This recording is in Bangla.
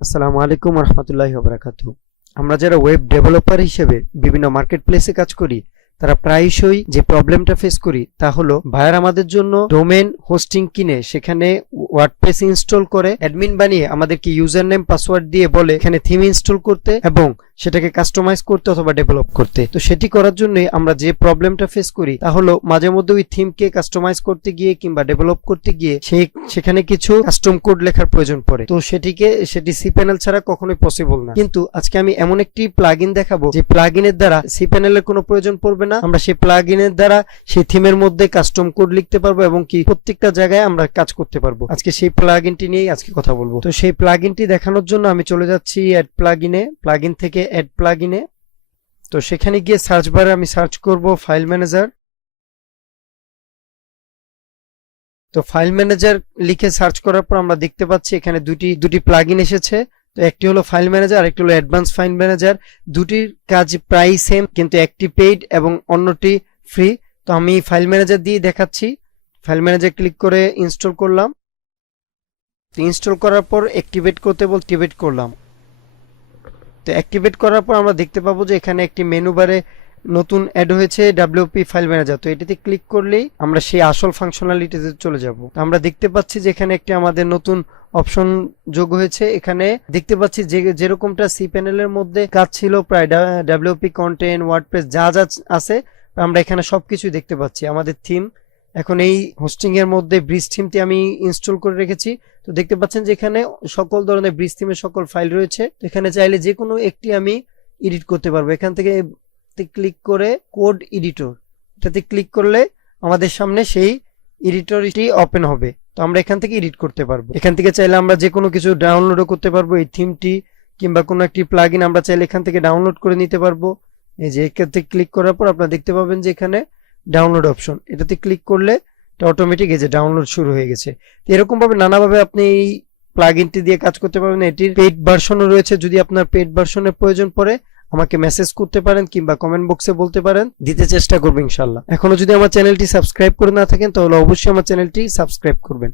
আসসালামু আলাইকুম রহমতুল্লাহি ওয়া বারাকাতুহু। আমরা যারা ওয়েব ডেভেলপার হিসেবে বিভিন্ন মার্কেট প্লেসে কাজ করি তারা প্রায়শই যে প্রবলেমটা ফেস করি তা হলো ভাইয়ার আমাদের জন্য ডোমেন হোস্টিং কিনে সেখানে ওয়ার্ডপ্রেস ইনস্টল করে অ্যাডমিন বানিয়ে আমাদেরকে ইউজার নেম পাসওয়ার্ড দিয়ে বলে এখানে থিম ইনস্টল করতে এবং সেটাকে কাস্টমাইজ করতে অথবা ডেভেলপ করতে। তো সেটি করার জন্য আমরা যে প্রবলেমটা ফেস করি তা হলো মাঝে মধ্যে ওই থিমকে কাস্টমাইজ করতে গিয়ে কিংবা ডেভেলপ করতে গিয়ে সেখানে কিছু কাস্টম কোড লেখার প্রয়োজন পড়ে। তো সেটি cPanel ছাড়া কখনোই পসিবল না। কিন্তু আজকে আমি এমন একটি প্লাগইন দেখাবো যে প্লাগইনের দ্বারা cPanel এর কোনো প্রয়োজন পড়বে না। আমরা সেই প্লাগইনের দ্বারা সেই থিমের মধ্যে কাস্টম কোড লিখতে পারবো এবং কি প্রত্যেকটা জায়গায় আমরা কাজ করতে পারবো। আজকে সেই প্লাগইনটি নিয়েই আজকে কথা বলবো। তো সেই প্লাগইনটি দেখানোর জন্য আমি চলে যাচ্ছি অ্যাড প্লাগইনে, প্লাগইন থেকে অ্যাড প্লাগইনে। তো সেখানে গিয়ে সার্চ বারে আমি সার্চ করব ফাইল ম্যানেজার। তো ফাইল ম্যানেজার লিখে সার্চ করার পর আমরা দেখতে পাচ্ছি এখানে দুটি প্লাগইন এসেছে। তো একটি হলো ফাইল ম্যানেজার আর একটি হলো অ্যাডভান্স ফাইল ম্যানেজার। দুটির কাজ প্রায় সেম, কিন্তু একটি পেইড এবং অন্যটি ফ্রি। তো আমি ফাইল ম্যানেজার দিয়ে দেখাচ্ছি। ফাইল ম্যানেজার ক্লিক করে ইনস্টল করলাম। তো ইনস্টল করার পর অ্যাক্টিভেট করতে বল অ্যাক্টিভেট করলাম। তো অ্যাক্টিভেট করার পর আমরা দেখতে পাবো যে এখানে একটি মেনু বারে নতুন অ্যাড হয়েছে ডব্লিউপি ফাইল ম্যানেজার। তো এটাতে ক্লিক করলেই আমরা সেই আসল ফাংশনালিটিতে চলে যাব। আমরা দেখতে পাচ্ছি যে এখানে একটি আমাদের নতুন অপশন যোগ হয়েছে। এখানে দেখতে পাচ্ছি যে যেরকমটা cPanel এর মধ্যে কাজ ছিল প্রায় ডব্লিউপি কন্টেন্ট ওয়ার্ডপ্রেস যা যা আছে আমরা এখানে সবকিছুই দেখতে পাচ্ছি। আমাদের থিম এখন এই হোস্টিং এর মধ্যে ব্রিজ থিমটি আমি ইনস্টল করে রেখেছি। তো দেখতে পাচ্ছেন যে এখানে সকল ধরনের ব্রিজ থিমের সকল ফাইল রয়েছে। তো এখানে চাইলে যে কোনো একটি আমি এডিট করতে পারবো। এখান থেকে ক্লিক করে কোড এডিটর এটাতে ক্লিক করলে আমাদের সামনে সেই এডিটরটি ওপেন হবে। তো আমরা এখান থেকে এডিট করতে পারবো। এখান থেকে চাইলে আমরা যে কোনো কিছু ডাউনলোডও করতে পারবো। এই থিমটি কিংবা কোনো একটি প্লাগইন আমরা চাইলে এখান থেকে ডাউনলোড করে নিতে পারবো। এই যে এখান থেকে ক্লিক করার পর আপনারা দেখতে পাবেন যে এখানে ডাউনলোড অপশন, এটাতে ক্লিক করলে এটা অটোমেটিক এই যে ডাউনলোড শুরু হয়ে গেছে। এরকম ভাবে নানাভাবে আপনি এই প্লাগইনটি দিয়ে কাজ করতে পারবেন। এটির পেইড ভার্সনও রয়েছে। যদি আপনার পেইড ভার্সনের প্রয়োজন পড়ে আমাকে মেসেজ করতে পারেন কিংবা কমেন্ট বক্সে বলতে পারেন, দিতে চেষ্টা করবো ইনশাআল্লাহ। এখনো যদি আমার চ্যানেলটি সাবস্ক্রাইব করে না থাকেন তাহলে অবশ্যই আমার চ্যানেলটি সাবস্ক্রাইব করবেন।